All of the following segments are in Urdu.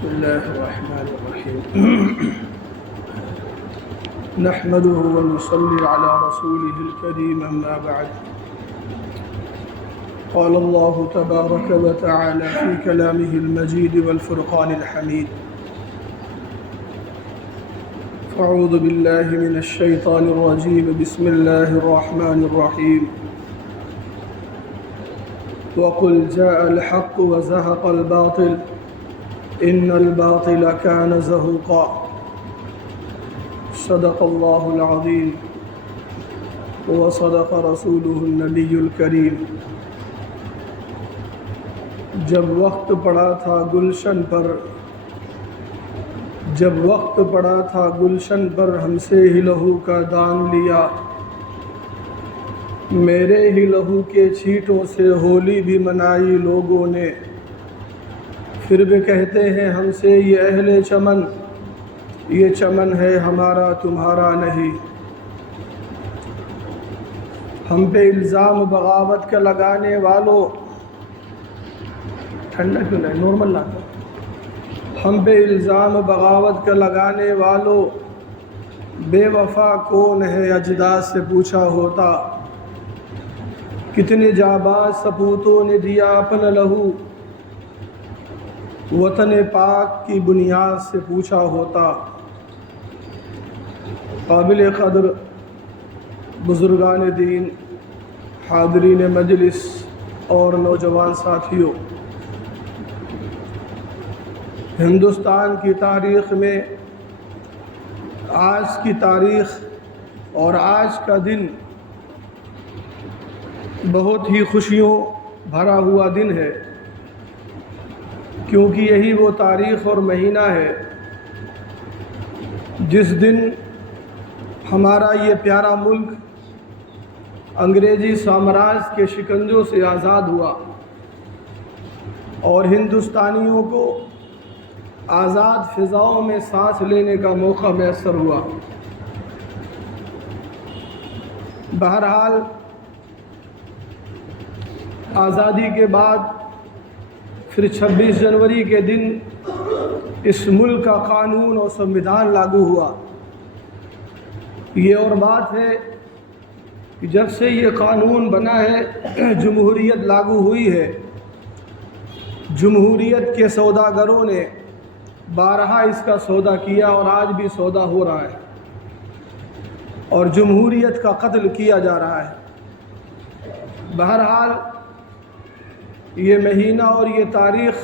بسم الله الرحمن الرحيم نحمده ونصلي على رسوله الكريم أما بعد قال الله تبارك وتعالى في كلامه المجيد والفرقان الحميد فأعوذ بالله من الشيطان الرجيم بسم الله الرحمن الرحيم وقل جاء الحق وزهق الباطل إن الباطل كان زهوقا صدق الله العظيم وصدق رسوله النبي الكريم جب وقت پڑا تھا گلشن پر ہم سے ہی لہو کا دان لیا، میرے ہی لہو کے چھینٹوں سے ہولی بھی منائی لوگوں نے، پھر بھی کہتے ہیں ہم سے یہ اہل چمن، یہ چمن ہے ہمارا تمہارا نہیں۔ ہم پہ الزام بغاوت کا لگانے والوں، ٹھنڈا کیوں نہیں نارمل لاتا، ہم پہ الزام بغاوت کا لگانے والوں، بے وفا کون ہے اجداد سے پوچھا ہوتا، کتنے جاباز سپوتوں نے دیا اپنا لہو، وطن پاک کی بنیاد سے پوچھا ہوتا۔ قابل قدر بزرگان دین، حاضرین مجلس اور نوجوان ساتھیوں، ہندوستان کی تاریخ میں آج کی تاریخ اور آج کا دن بہت ہی خوشیوں بھرا ہوا دن ہے، کیونکہ یہی وہ تاریخ اور مہینہ ہے جس دن ہمارا یہ پیارا ملک انگریزی سامراج کے شکنجوں سے آزاد ہوا اور ہندوستانیوں کو آزاد فضاؤں میں سانس لینے کا موقع میسر ہوا۔ بہرحال آزادی کے بعد پھر 26 جنوری کے دن اس ملک کا قانون اور سنویدھان لاگو ہوا۔ یہ اور بات ہے کہ جب سے یہ قانون بنا ہے، جمہوریت لاگو ہوئی ہے، جمہوریت کے سوداگروں نے بارہا اس کا سودا کیا اور آج بھی سودا ہو رہا ہے، اور جمہوریت کا قتل کیا جا رہا ہے۔ بہرحال یہ مہینہ اور یہ تاریخ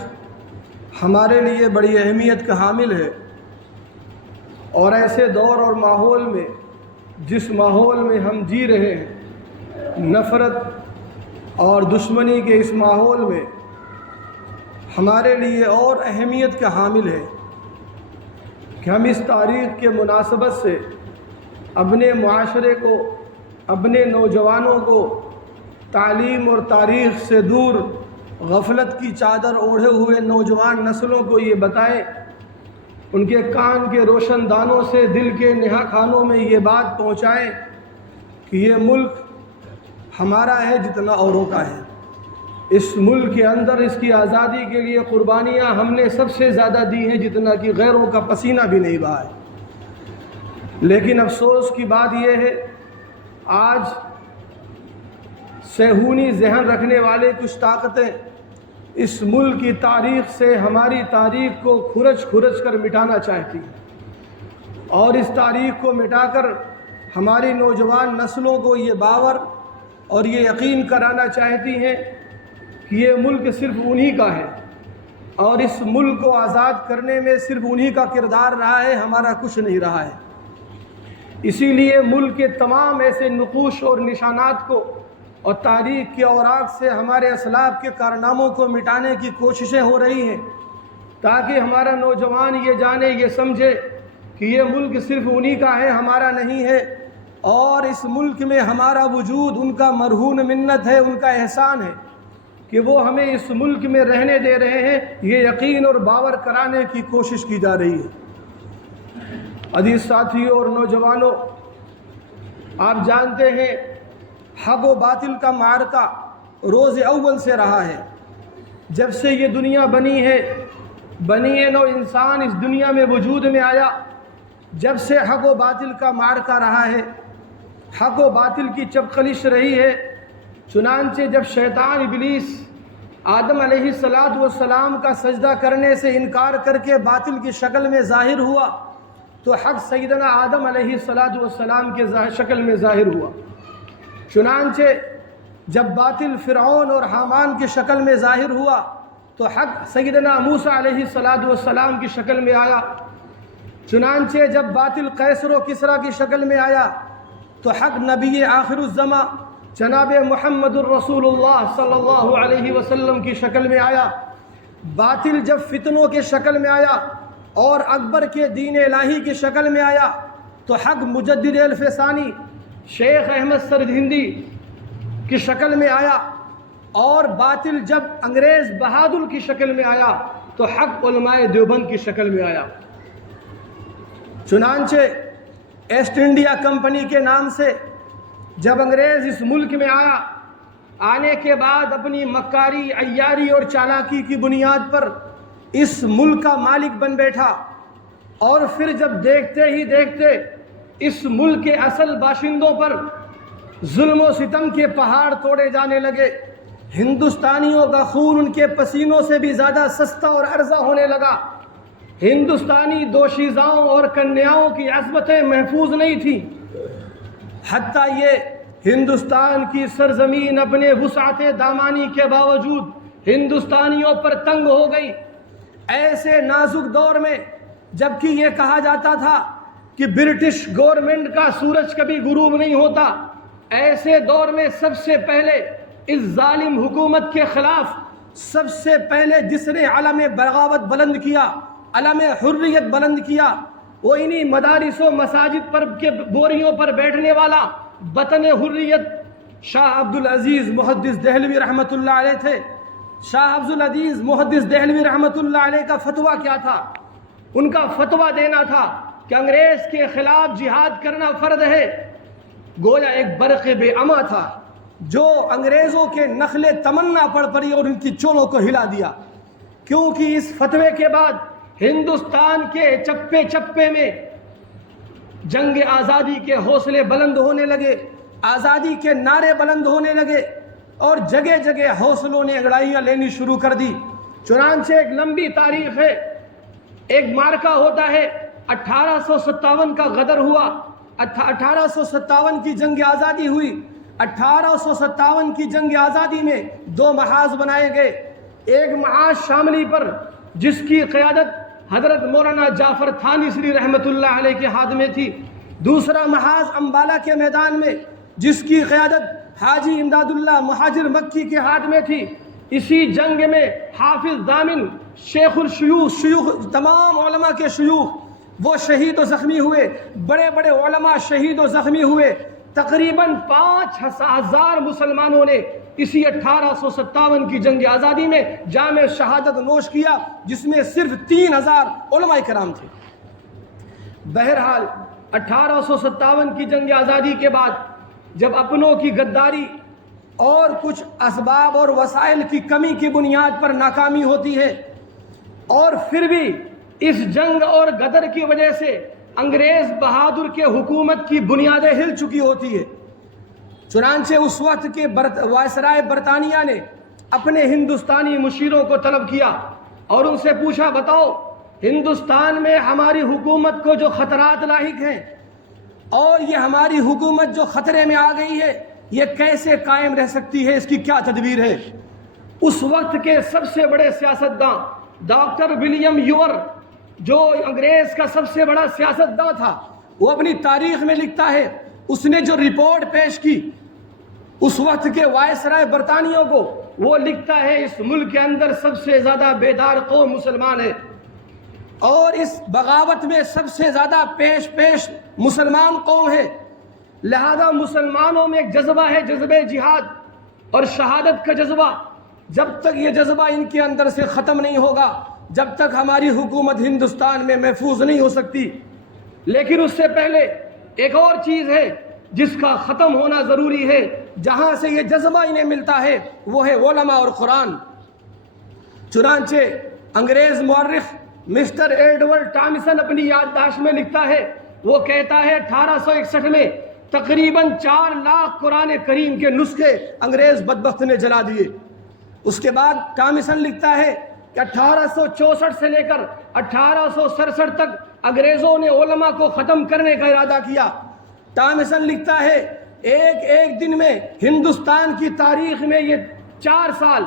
ہمارے لیے بڑی اہمیت کا حامل ہے، اور ایسے دور اور ماحول میں، جس ماحول میں ہم جی رہے ہیں، نفرت اور دشمنی کے اس ماحول میں، ہمارے لیے اور اہمیت کا حامل ہے کہ ہم اس تاریخ کے مناسبت سے اپنے معاشرے کو، اپنے نوجوانوں کو تعلیم اور تاریخ سے دور غفلت کی چادر اوڑھے ہوئے نوجوان نسلوں کو یہ بتائیں، ان کے کان کے روشن دانوں سے دل کے نہا خانوں میں یہ بات پہنچائیں کہ یہ ملک ہمارا ہے جتنا اوروں کا ہے۔ اس ملک کے اندر اس کی آزادی کے لیے قربانیاں ہم نے سب سے زیادہ دی ہیں، جتنا کہ غیروں کا پسینہ بھی نہیں بہا ہے۔ لیکن افسوس کی بات یہ ہے، آج صہیونی ذہن رکھنے والے کچھ طاقتیں اس ملک کی تاریخ سے ہماری تاریخ کو کھرچ کر مٹانا چاہتی ہیں، اور اس تاریخ کو مٹا کر ہماری نوجوان نسلوں کو یہ باور اور یہ یقین کرانا چاہتی ہیں کہ یہ ملک صرف انہی کا ہے، اور اس ملک کو آزاد کرنے میں صرف انہی کا کردار رہا ہے، ہمارا کچھ نہیں رہا ہے۔ اسی لیے ملک کے تمام ایسے نقوش اور نشانات کو اور تاریخ کے اوراق سے ہمارے اسلاف کے کارناموں کو مٹانے کی کوششیں ہو رہی ہیں، تاکہ ہمارا نوجوان یہ جانے، یہ سمجھے کہ یہ ملک صرف انہی کا ہے، ہمارا نہیں ہے، اور اس ملک میں ہمارا وجود ان کا مرہون منت ہے، ان کا احسان ہے کہ وہ ہمیں اس ملک میں رہنے دے رہے ہیں۔ یہ یقین اور باور کرانے کی کوشش کی جا رہی ہے۔ عزیز ساتھیوں اور نوجوانوں، آپ جانتے ہیں حق و باطل کا معرکہ روز اول سے رہا ہے۔ جب سے یہ دنیا بنی ہے، بنی نو انسان اس دنیا میں وجود میں آیا جب سے حق و باطل کا معرکہ رہا ہے، حق و باطل کی چپقلش رہی ہے۔ چنانچہ جب شیطان ابلیس آدم علیہ السلام کا سجدہ کرنے سے انکار کر کے باطل کی شکل میں ظاہر ہوا تو حق سیدنا آدم علیہ السلام کے شکل میں ظاہر ہوا۔ چنانچہ جب باطل فرعون اور حامان کی شکل میں ظاہر ہوا تو حق سیدنا موسیٰ علیہ السلام کی شکل میں آیا۔ چنانچہ جب باطل قیصر و کسریٰ کی شکل میں آیا تو حق نبی آخر الزماں جناب محمد الرسول اللہ صلی اللہ علیہ وسلم کی شکل میں آیا۔ باطل جب فتنوں کی شکل میں آیا اور اکبر کے دین الہی کی شکل میں آیا تو حق مجدد الف ثانی شیخ احمد سرہندی کی شکل میں آیا، اور باطل جب انگریز بہادر کی شکل میں آیا تو حق علماء دیوبند کی شکل میں آیا۔ چنانچہ ایسٹ انڈیا کمپنی کے نام سے جب انگریز اس ملک میں آیا، آنے کے بعد اپنی مکاری، عیاری اور چالاکی کی بنیاد پر اس ملک کا مالک بن بیٹھا، اور پھر جب دیکھتے ہی دیکھتے اس ملک کے اصل باشندوں پر ظلم و ستم کے پہاڑ توڑے جانے لگے، ہندوستانیوں کا خون ان کے پسینوں سے بھی زیادہ سستا اور ارزاں ہونے لگا، ہندوستانی دوشیزاؤں اور کنیاؤں کی عصمتیں محفوظ نہیں تھیں، حتیٰ یہ ہندوستان کی سرزمین اپنے وسعت دامانی کے باوجود ہندوستانیوں پر تنگ ہو گئی۔ ایسے نازک دور میں جبکہ یہ کہا جاتا تھا کہ برٹش گورنمنٹ کا سورج کبھی غروب نہیں ہوتا، ایسے دور میں سب سے پہلے اس ظالم حکومت کے خلاف سب سے پہلے جس نے علم بغاوت بلند کیا، علم حریت بلند کیا، وہ انہی مدارس و مساجد پر کے بوریوں پر بیٹھنے والا وطن حریت شاہ عبدالعزیز محدث دہلوی رحمۃ اللہ علیہ تھے۔ شاہ عبدالعزیز محدث دہلوی رحمۃ اللہ علیہ کا فتویٰ کیا تھا؟ ان کا فتویٰ دینا تھا کہ انگریز کے خلاف جہاد کرنا فرض ہے۔ گویا ایک برق بے اما تھا جو انگریزوں کے نخل تمنا پڑ پڑی اور ان کی چونوں کو ہلا دیا، کیونکہ اس فتوے کے بعد ہندوستان کے چپے چپے میں جنگ آزادی کے حوصلے بلند ہونے لگے، آزادی کے نعرے بلند ہونے لگے، اور جگہ جگہ حوصلوں نے انگڑائیاں لینی شروع کر دی۔ چنانچہ ایک لمبی تاریخ ہے، ایک مارکہ ہوتا ہے 1857 کا غدر ہوا، 1857 کی جنگ آزادی ہوئی۔ 1857 کی جنگ آزادی میں دو محاذ بنائے گئے، ایک محاذ شاملی پر جس کی قیادت حضرت مولانا جعفر تھانیسری رحمۃ اللہ علیہ کے ہاتھ میں تھی، دوسرا محاذ امبالہ کے میدان میں جس کی قیادت حاجی امداد اللہ مہاجر مکی کے ہاتھ میں تھی۔ اسی جنگ میں حافظ دامن، شیخ الشیوخ، تمام علماء کے شیوخ وہ شہید و زخمی ہوئے، بڑے بڑے علماء شہید و زخمی ہوئے۔ تقریباً 5,000 مسلمانوں نے اسی 1857 کی جنگ آزادی میں جام شہادت نوش کیا، جس میں صرف 3,000 علماء کرام تھے۔ بہرحال 1857 کی جنگ آزادی کے بعد جب اپنوں کی غداری اور کچھ اسباب اور وسائل کی کمی کی بنیاد پر ناکامی ہوتی ہے، اور پھر بھی اس جنگ اور غدر کی وجہ سے انگریز بہادر کے حکومت کی بنیادیں ہل چکی ہوتی ہے، چنانچہ اس وقت کے وائسرائے برطانیہ نے اپنے ہندوستانی مشیروں کو طلب کیا اور ان سے پوچھا، بتاؤ ہندوستان میں ہماری حکومت کو جو خطرات لاحق ہیں اور یہ ہماری حکومت جو خطرے میں آ گئی ہے یہ کیسے قائم رہ سکتی ہے، اس کی کیا تدبیر ہے؟ اس وقت کے سب سے بڑے سیاستداں ڈاکٹر ولیم یور، جو انگریز کا سب سے بڑا سیاستداں تھا، وہ اپنی تاریخ میں لکھتا ہے، اس نے جو رپورٹ پیش کی اس وقت کے وائسرائے برطانیوں کو، وہ لکھتا ہے اس ملک کے اندر سب سے زیادہ بیدار قوم مسلمان ہے، اور اس بغاوت میں سب سے زیادہ پیش مسلمان قوم ہے، لہذا مسلمانوں میں ایک جذبہ ہے، جذبہ جہاد اور شہادت کا جذبہ، جب تک یہ جذبہ ان کے اندر سے ختم نہیں ہوگا جب تک ہماری حکومت ہندوستان میں محفوظ نہیں ہو سکتی۔ لیکن اس سے پہلے ایک اور چیز ہے جس کا ختم ہونا ضروری ہے، جہاں سے یہ جذبہ انہیں ملتا ہے وہ ہے علماء اور قرآن۔ چنانچہ انگریز مورخ مسٹر ایڈورڈ ٹامسن اپنی یادداشت میں لکھتا ہے، وہ کہتا ہے 1861 میں تقریباً 4 لاکھ قرآن کریم کے نسخے انگریز بدبخت نے جلا دیے۔ اس کے بعد ٹامسن لکھتا ہے کہ 1864 سے لے کر 1867 تک انگریزوں نے علماء کو ختم کرنے کا ارادہ کیا۔ ٹامسن لکھتا ہے ایک دن میں ہندوستان کی تاریخ میں یہ 4 سال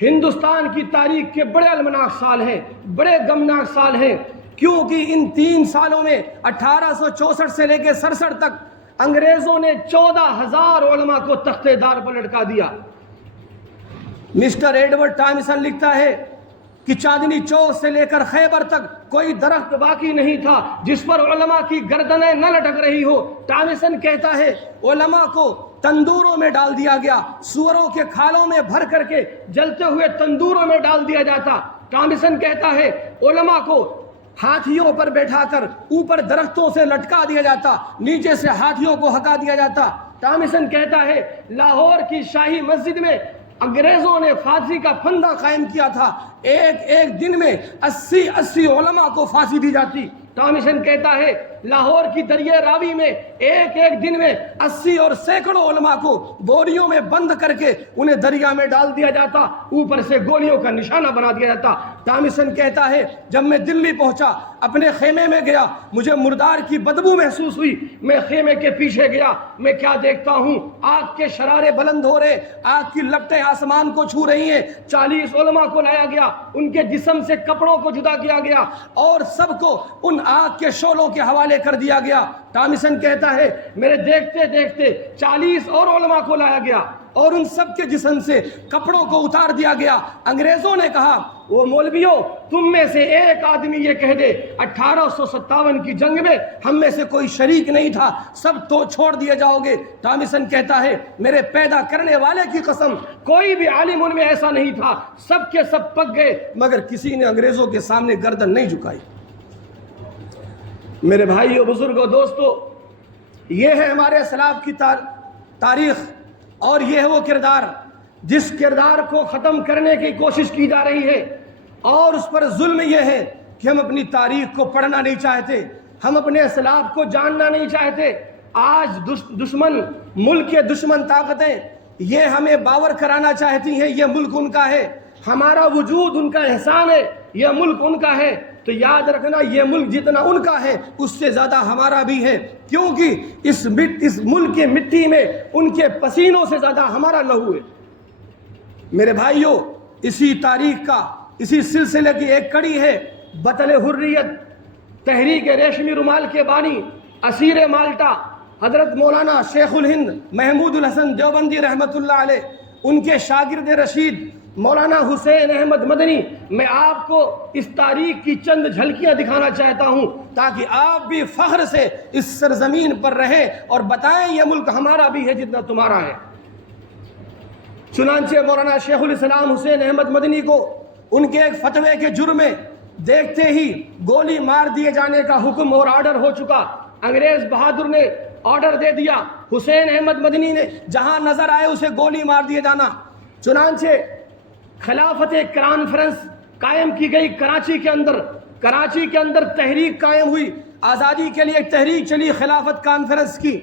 ہندوستان کی تاریخ کے بڑے المناک سال ہیں، بڑے غمناک سال ہیں، کیونکہ ان 3 سالوں میں 1864 سے لے کے 67 تک انگریزوں نے 14,000 علماء کو تختے دار پر لٹکا دیا۔ مسٹر ایڈورڈ ٹامسن لکھتا ہے کہ چاندنی چوک سے لے کر خیبر تک کوئی درخت باقی نہیں تھا جس پر علماء کی گردنیں نہ لٹک رہی ہو۔ ٹامسن کہتا ہے علماء کو تندوروں میں ڈال دیا گیا، سوروں کے کھالوں میں بھر کر کے جلتے ہوئے تندوروں میں ڈال دیا جاتا۔ ٹامسن کہتا ہے علماء کو ہاتھیوں پر بیٹھا کر اوپر درختوں سے لٹکا دیا جاتا، نیچے سے ہاتھیوں کو ہکا دیا جاتا۔ ٹامسن کہتا ہے لاہور کی شاہی مسجد میں انگریزوں نے پھانسی کا پھندا قائم کیا تھا، ایک دن میں 80 علماء کو پھانسی دی جاتی۔ ٹامسن کہتا ہے لاہور کی دریا راوی میں ایک دن میں 80 اور سینکڑوں علماء کو بوریوں میں بند کر کے انہیں دریا میں ڈال دیا جاتا، اوپر سے گولیوں کا نشانہ بنا دیا جاتا۔ ٹامسن کہتا ہے جب میں دلی پہنچا، اپنے خیمے میں گیا، مجھے مردار کی بدبو محسوس ہوئی، میں خیمے کے پیچھے گیا، میں کیا دیکھتا ہوں، آگ کے شرارے بلند ہو رہے، آگ کی لپٹیں آسمان کو چھو رہی ہیں۔ 40 علماء کو لایا گیا، ان کے جسم سے کپڑوں کو جدا کیا گیا اور سب کو ان آگ کے شعلوں کے حوالے کر دیا گیا۔ ٹامسن کہتا ہے میرے دیکھتے دیکھتے 40 اور علماء کو لایا گیا اور ان سب کے جسم سے کپڑوں کو اتار دیا گیا۔ انگریزوں نے کہا وہ مولویوں تم میں سے ایک آدمی یہ کہہ دے 1857 کی جنگ میں ہم میں سے کوئی شریک نہیں تھا، سب تو چھوڑ دیے جاؤ گے۔ ٹامسن کہتا ہے میرے پیدا کرنے والے کی قسم کوئی بھی عالم ان میں ایسا نہیں تھا، سب کے سب پک گئے مگر کسی نے انگریزوں کے سامنے گردن نہیں جھکائی۔ میرے بھائیو، بزرگوں، دوستو، یہ ہے ہمارے اسلاف کی تاریخ اور یہ ہے وہ کردار جس کردار کو ختم کرنے کی کوشش کی جا رہی ہے، اور اس پر ظلم یہ ہے کہ ہم اپنی تاریخ کو پڑھنا نہیں چاہتے، ہم اپنے اسلاف کو جاننا نہیں چاہتے۔ آج دشمن، ملک کے دشمن طاقتیں یہ ہمیں باور کرانا چاہتی ہیں یہ ملک ان کا ہے، ہمارا وجود ان کا احسان ہے، یہ ملک ان کا ہے۔ تو یاد رکھنا یہ ملک جتنا ان کا ہے اس سے زیادہ ہمارا بھی ہے، کیونکہ اس ملک کی مٹی میں ان کے پسینوں سے زیادہ ہمارا لہو ہے۔ میرے بھائیوں، اسی تاریخ کا اسی سلسلے کی ایک کڑی ہے بطل حریت، تحریک ریشمی رومال کے بانی، اسیر مالٹا، حضرت مولانا شیخ الہند محمود الحسن دیوبندی رحمۃ اللہ علیہ، ان کے شاگرد رشید مولانا حسین احمد مدنی۔ میں آپ کو اس تاریخ کی چند جھلکیاں دکھانا چاہتا ہوں تاکہ آپ بھی فخر سے اس سرزمین پر رہیں اور بتائیں یہ ملک ہمارا بھی ہے جتنا تمہارا ہے۔ چنانچہ مولانا شیخ الاسلام حسین احمد مدنی کو ان کے ایک فتوے کے جرم میں دیکھتے ہی گولی مار دیے جانے کا حکم اور آرڈر ہو چکا۔ انگریز بہادر نے آرڈر دے دیا حسین احمد مدنی نے جہاں نظر آئے اسے گولی مار دیے جانا۔ چنانچہ خلافت کانفرنس قائم کی گئی کراچی کے اندر تحریک قائم ہوئی، آزادی کے لیے ایک تحریک چلی خلافت کانفرنس کی۔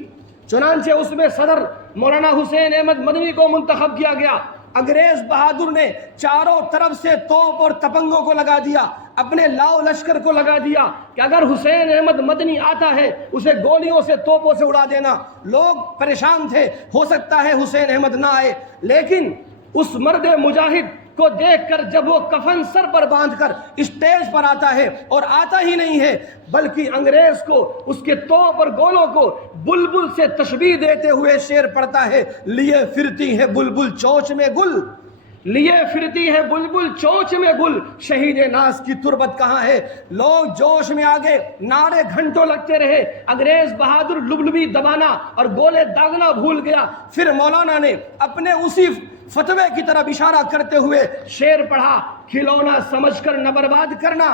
چنانچہ اس میں صدر مولانا حسین احمد مدنی کو منتخب کیا گیا۔ انگریز بہادر نے چاروں طرف سے توپ اور تپنگوں کو لگا دیا، اپنے لاؤ لشکر کو لگا دیا کہ اگر حسین احمد مدنی آتا ہے اسے گولیوں سے توپوں سے اڑا دینا۔ لوگ پریشان تھے، ہو سکتا ہے حسین احمد نہ آئے، لیکن اس مرد مجاہد کو دیکھ کر جب وہ کفن سر پر باندھ کر اسٹیج پر آتا ہے، اور آتا ہی نہیں ہے بلکہ انگریز کو اس کے توپ اور گولوں کو بلبل سے تشبیہ دیتے ہوئے شعر پڑھتا ہے، لیے پھرتی ہے بلبل چونچ میں گل، لیے پھرتی ہے بلبل چونچ میں گل، شہید ناز کی تربت کہاں ہے۔ لوگ جوش میں آگے، نعرے گھنٹوں لگتے رہے، انگریز بہادر لبلبی دبانا اور گولے داغنا بھول گیا۔ پھر مولانا نے اپنے اسی فتوے کی طرف اشارہ کرتے ہوئے شعر پڑھا، کھلونا سمجھ کر نہ برباد کرنا،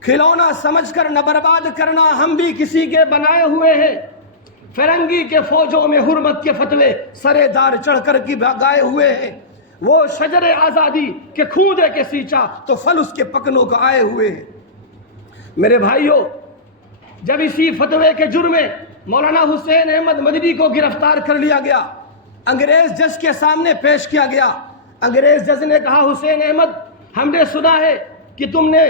کھلونا سمجھ کر نہ برباد کرنا، ہم بھی کسی کے بنائے ہوئے ہیں، فرنگی کے فوجوں میں حرمت کے فتوے سرے دار چڑھ کر کی گائے ہوئے ہیں، وہ شجر آزادی کے کھودے کے سینچا تو پھل اس کے پکنوں کو آئے ہوئے ہیں۔ میرے بھائیوں، جب اسی فتوے کے جرم میں مولانا حسین احمد مدنی کو گرفتار کر لیا گیا، انگریز جج کے سامنے پیش کیا گیا، انگریز جج نے کہا حسین احمد، ہم نے سنا ہے کہ تم نے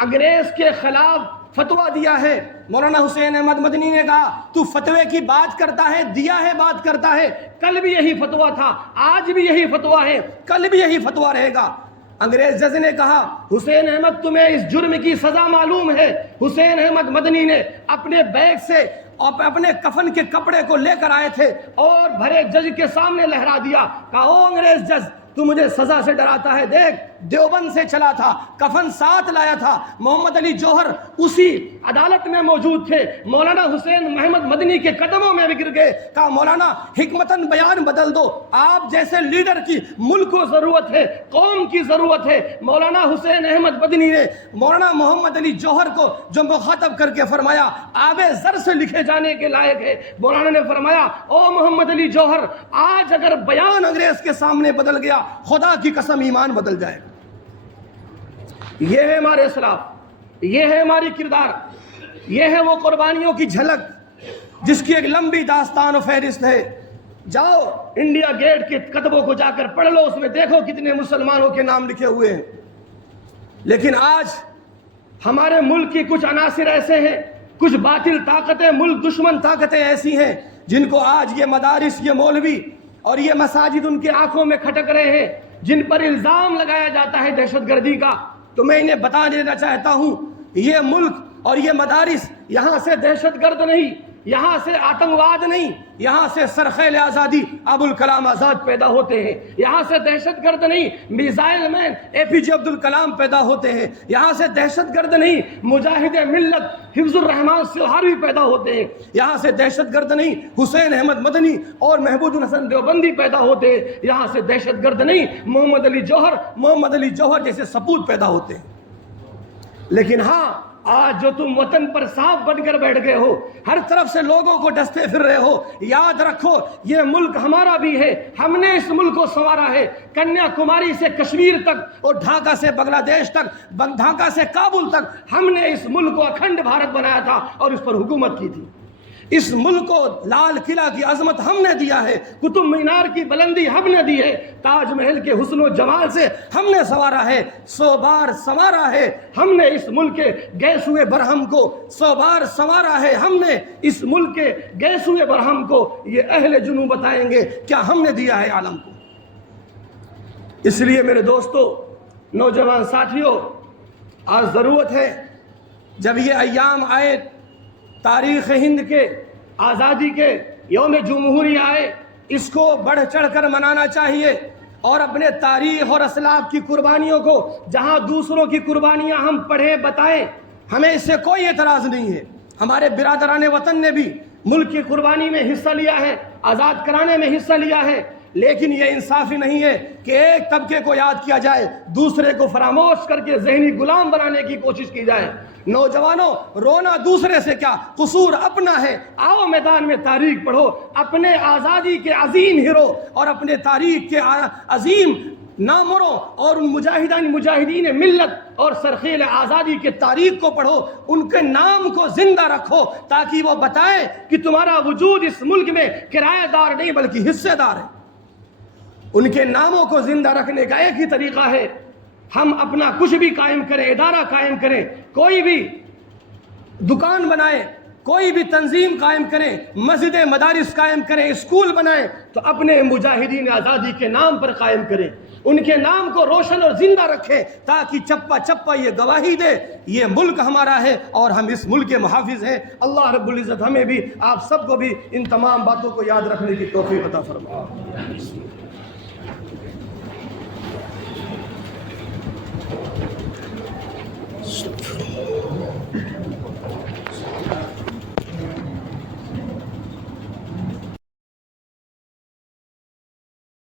انگریز کے خلاف فتویٰ دیا ہے۔ مولانا حسین احمد مدنی نے کہا تو فتوے کی بات کرتا ہے، دیا ہے بات کرتا ہے، کل بھی یہی فتویٰ تھا، آج بھی یہی فتویٰ ہے، کل بھی یہی فتویٰ رہے گا۔ انگریز جج نے کہا حسین احمد تمہیں اس جرم کی سزا معلوم ہے۔ حسین احمد مدنی نے اپنے بیگ سے اور اپنے کفن کے کپڑے کو لے کر آئے تھے اور بھرے جج کے سامنے لہرا دیا، کہا او انگریز جج، تو مجھے سزا سے ڈراتا ہے، دیکھ دیوبند سے چلا تھا، کفن ساتھ لایا تھا، محمد علی جوہر اسی عدالت میں موجود تھے، مولانا حسین محمد مدنی کے قدموں میں گر گئے۔ کہا مولانا حکمتاً بیان بدل دو، آپ جیسے لیڈر کی ملک کو ضرورت ہے، قوم کی ضرورت ہے۔ مولانا حسین احمد مدنی نے مولانا محمد علی جوہر کو جو مخاطب کر کے فرمایا آب زر سے لکھے جانے کے لائق ہے، مولانا نے فرمایا او محمد علی جوہر، آج اگر بیان انگریز کے سامنے بدل گیا، خدا کی قسم ایمان بدل جائے گا۔ یہ ہے ہمارے اسلاف، یہ ہے ہماری کردار، یہ ہے وہ قربانیوں کی جھلک جس کی ایک لمبی داستان و فہرست ہے۔ جاؤ انڈیا گیٹ کے کتبوں کو جا کر پڑھ لو، اس میں دیکھو کتنے مسلمانوں کے نام لکھے ہوئے ہیں۔ لیکن آج ہمارے ملک کی کچھ عناصر ایسے ہیں، کچھ باطل طاقتیں، ملک دشمن طاقتیں ایسی ہیں جن کو آج یہ مدارس، یہ مولوی اور یہ مساجد ان کے آنکھوں میں کھٹک رہے ہیں، جن پر الزام لگایا جاتا ہے دہشت گردی کا۔ تو میں انہیں بتا دینا چاہتا ہوں، یہ ملک اور یہ مدارس یہاں سے دہشت گرد نہیں، یہاں سے آتنکواد نہیں، یہاں سے سرخیل آزادی ابوالکلام آزاد پیدا ہوتے ہیں، یہاں سے دہشت گرد نہیں missile man APJ Abdul Kalam پیدا ہوتے ہیں، یہاں سے دہشت گرد نہیں مجاہد ملت حفظ الرحمان سیوہاروی پیدا ہوتے ہیں، یہاں سے دہشت گرد نہیں حسین احمد مدنی اور محمود الحسن دیوبندی پیدا ہوتے ہیں، یہاں سے دہشت گرد نہیں محمد علی جوہر جیسے سپوت پیدا ہوتے ہیں۔ لیکن ہاں، آج جو تم وطن پر سانپ بن کر بیٹھ گئے ہو، ہر طرف سے لوگوں کو ڈستے پھر رہے ہو، یاد رکھو یہ ملک ہمارا بھی ہے، ہم نے اس ملک کو سنوارا ہے۔ کنیا کماری سے کشمیر تک اور ڈھاکہ سے بنگلہ دیش تک، ڈھاکہ سے کابل تک، ہم نے اس ملک کو اکھنڈ بھارت بنایا تھا اور اس پر حکومت کی تھی۔ اس ملک کو لال قلعہ کی عظمت ہم نے دیا ہے، قطب مینار کی بلندی ہم نے دی ہے، تاج محل کے حسن و جمال سے ہم نے سنوارا ہے، 100 بار سنوارا ہے ہم نے اس ملک کے گئے ہوئے برہم کو، 100 بار سنوارا ہے ہم نے اس ملک کے گئے ہوئے برہم کو۔ یہ اہل جنوب بتائیں گے کیا ہم نے دیا ہے عالم کو۔ اس لیے میرے دوستو، نوجوان ساتھیوں، آج ضرورت ہے جب یہ ایام آئے، تاریخ ہند کے آزادی کے یوم جمہوری آئے، اس کو بڑھ چڑھ کر منانا چاہیے اور اپنے تاریخ اور اسلاف کی قربانیوں کو، جہاں دوسروں کی قربانیاں ہم پڑھیں بتائیں، ہمیں اس سے کوئی اعتراض نہیں ہے۔ ہمارے برادران وطن نے بھی ملک کی قربانی میں حصہ لیا ہے، آزاد کرانے میں حصہ لیا ہے، لیکن یہ انصافی نہیں ہے کہ ایک طبقے کو یاد کیا جائے، دوسرے کو فراموش کر کے ذہنی غلام بنانے کی کوشش کی جائے۔ نوجوانوں، رونا دوسرے سے کیا، قصور اپنا ہے۔ آؤ میدان میں تاریخ پڑھو، اپنے آزادی کے عظیم ہیرو اور اپنے تاریخ کے عظیم ناموروں اور ان مجاہدین ملت اور سرخیل آزادی کے تاریخ کو پڑھو، ان کے نام کو زندہ رکھو تاکہ وہ بتائیں کہ تمہارا وجود اس ملک میں کرایہ دار نہیں بلکہ حصے دار ہے۔ ان کے ناموں کو زندہ رکھنے کا ایک ہی طریقہ ہے، ہم اپنا کچھ بھی قائم کریں، ادارہ قائم کریں، کوئی بھی دکان بنائیں، کوئی بھی تنظیم قائم کریں، مسجدیں مدارس قائم کریں، اسکول بنائیں، تو اپنے مجاہدین آزادی کے نام پر قائم کریں، ان کے نام کو روشن اور زندہ رکھیں تاکہ چپا چپا یہ گواہی دے یہ ملک ہمارا ہے اور ہم اس ملک کے محافظ ہیں۔ اللہ رب العزت ہمیں بھی، آپ سب کو بھی ان تمام باتوں کو یاد رکھنے کی توفیق عطا فرمائے۔